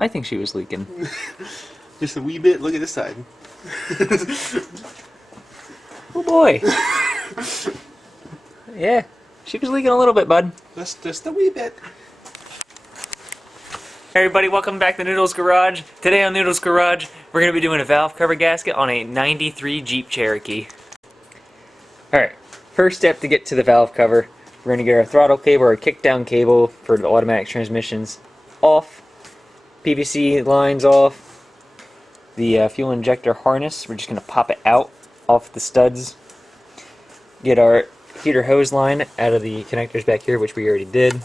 I think she was leaking. Just a wee bit. Look at this side. Oh boy. Yeah, she was leaking a little bit, bud. Just a wee bit. Hey everybody, welcome back to Noodles Garage. Today on Noodles Garage, we're going to be doing a valve cover gasket on a 93 Jeep Cherokee. Alright, first step to get to the valve cover, we're going to get our throttle cable or kickdown cable for the automatic transmissions off, PVC lines off, the fuel injector harness, we're just going to pop it out off the studs, get our heater hose line out of the connectors back here, which we already did,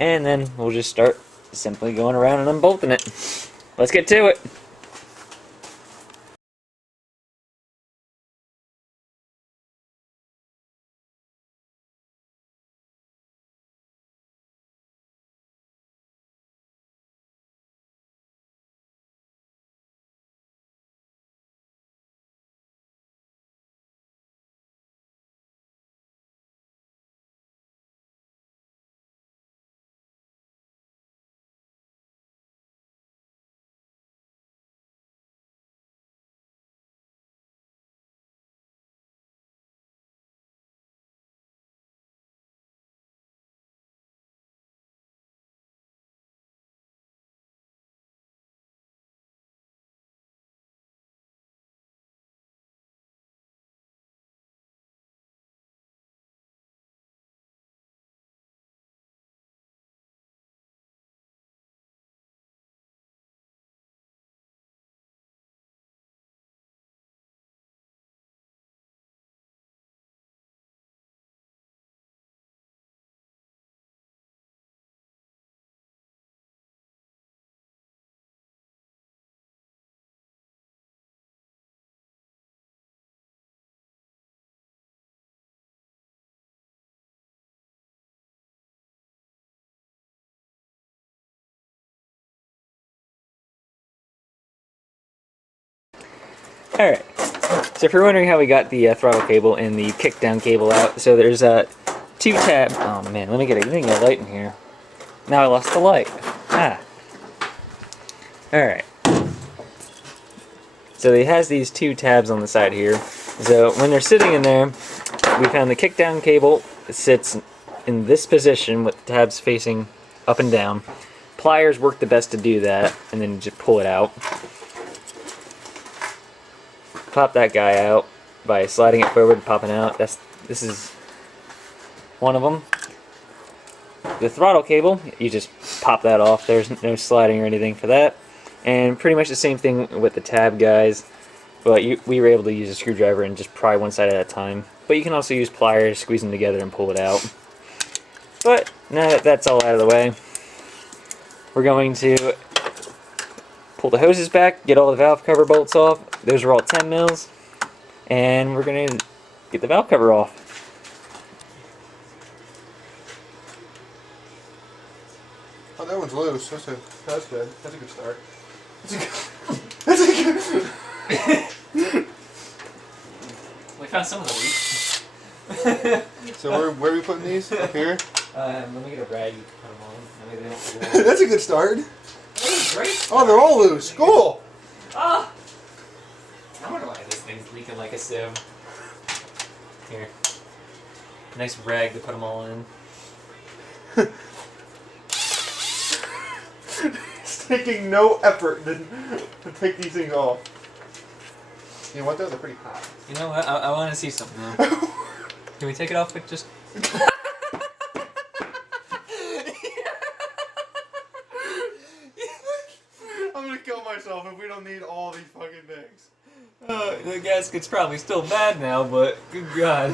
and then we'll just start simply going around and unbolting it. Let's get to it. Alright, so if you're wondering how we got the throttle cable and the kickdown cable out, so there's two tabs. Oh man, let me get a light in here. Now I lost the light. Ah. Alright. So it has these two tabs on the side here. So when they're sitting in there, we found the kickdown cable sits in this position with the tabs facing up and down. Pliers work the best to do that, and then you just pull it out. Pop that guy out by sliding it forward and popping out. This is one of them. The throttle cable, you just pop that off. There's no sliding or anything for that. And pretty much the same thing with the tab guys. But we were able to use a screwdriver and just pry one side at a time. But you can also use pliers, squeeze them together and pull it out. But now that that's all out of the way, we're going to pull the hoses back, get all the valve cover bolts off. Those are all 10 mils. And we're going to get the valve cover off. Oh, that one's loose. That's good. That's a good start. That's a good. We found some of the leaks. So where are we putting these? Up here? Let me get a rag you can put them on. Maybe they don't That's a good start. Great. Oh, they're all loose. Cool. Ah! I wonder why this thing's leaking like a sieve. Here. Nice rag to put them all in. It's taking no effort to take these things off. You know what? Those are pretty hot. You know what? I want to see something now. Can we take it off with just... I'm gonna kill myself if we don't need all these fucking things. The gasket's probably still bad now, but good God.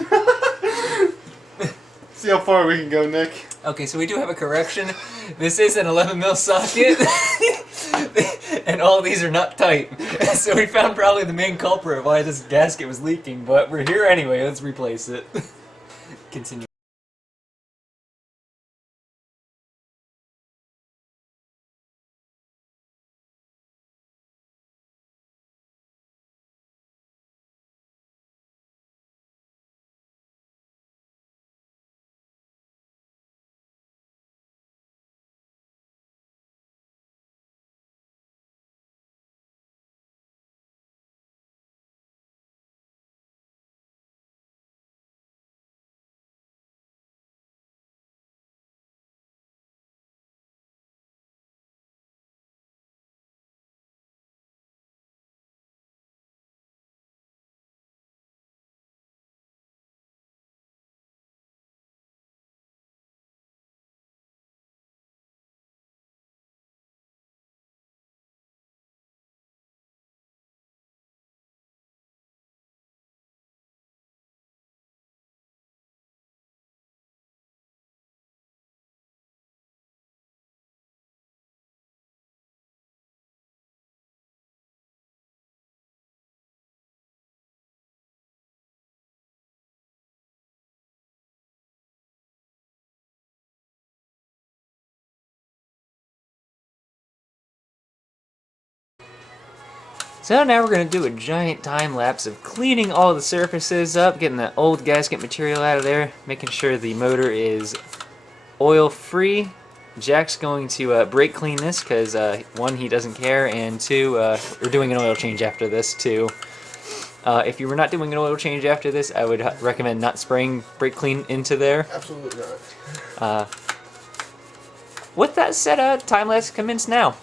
See how far we can go, Nick. Okay, so we do have a correction. This is an 11 mil socket, and all these are not tight. So we found probably the main culprit of why this gasket was leaking, but we're here anyway, let's replace it. Continue. So now we're going to do a giant time lapse of cleaning all the surfaces up, getting that old gasket material out of there, making sure the motor is oil free. Jack's going to brake clean this because one, he doesn't care, and two, we're doing an oil change after this too. If you were not doing an oil change after this, I would recommend not spraying brake clean into there. Absolutely not. With that said, time lapse commence now.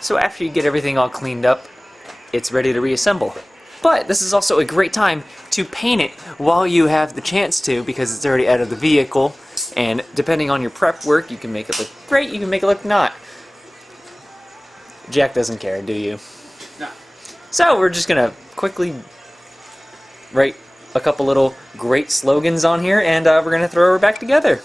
So after you get everything all cleaned up, it's ready to reassemble. But this is also a great time to paint it while you have the chance to, because it's already out of the vehicle, and depending on your prep work, you can make it look great, you can make it look not. Jack doesn't care, do you? No. So we're just gonna quickly write a couple little great slogans on here, and we're gonna throw her back together.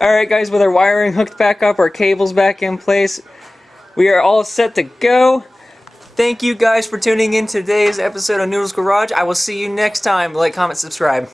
Alright guys, with our wiring hooked back up, our cables back in place, we are all set to go. Thank you guys for tuning in to today's episode of Noodles Garage. I will see you next time. Like, comment, subscribe.